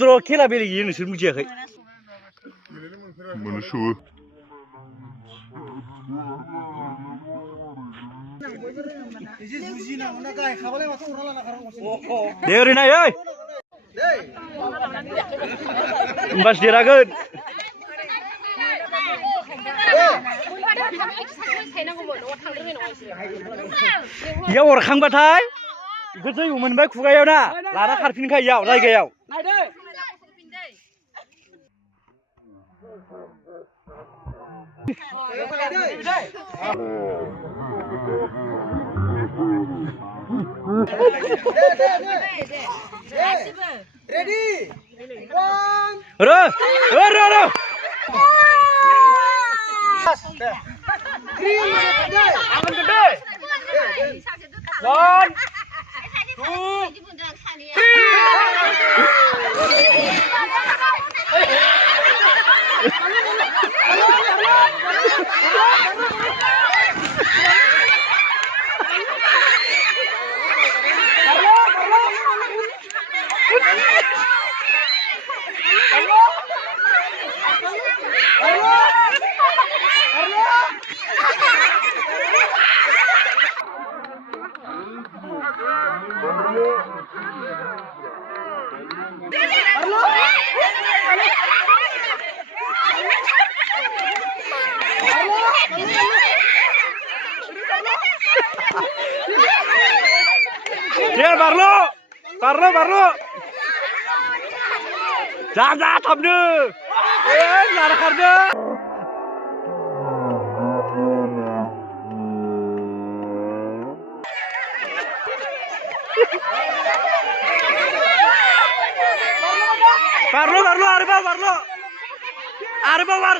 Dro खेला बेलेग नोंसोर मिथियाखै मोनसो दे ओरैनो ओइ होमबासो देरहागोन इयाव हरखांबाथाय गोदै मोनबाय खुगायाव ना लाना खारफिनखायो इयाव जायगायाव Ready? 1. Ro. Aman gede. 1, 2, Dia Barlo. Jangan tamdı. Lara kardı. Barlo, Arba var.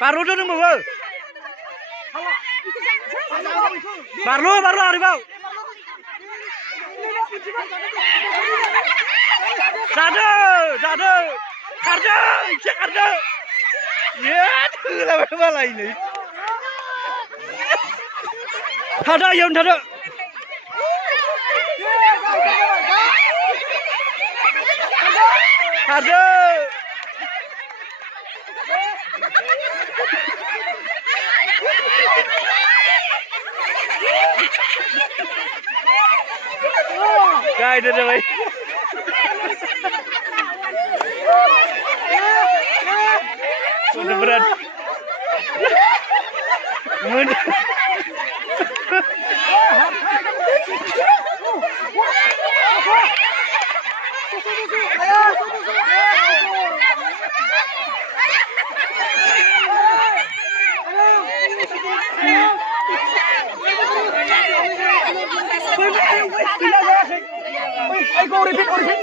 Barlo dönüm mü var? Barlo, Arba. Dadı. Kardı. Ya, tüyler malah ini. Dadı. Kardı. Kaydı da bay. Udah berat. Ay, go repeat.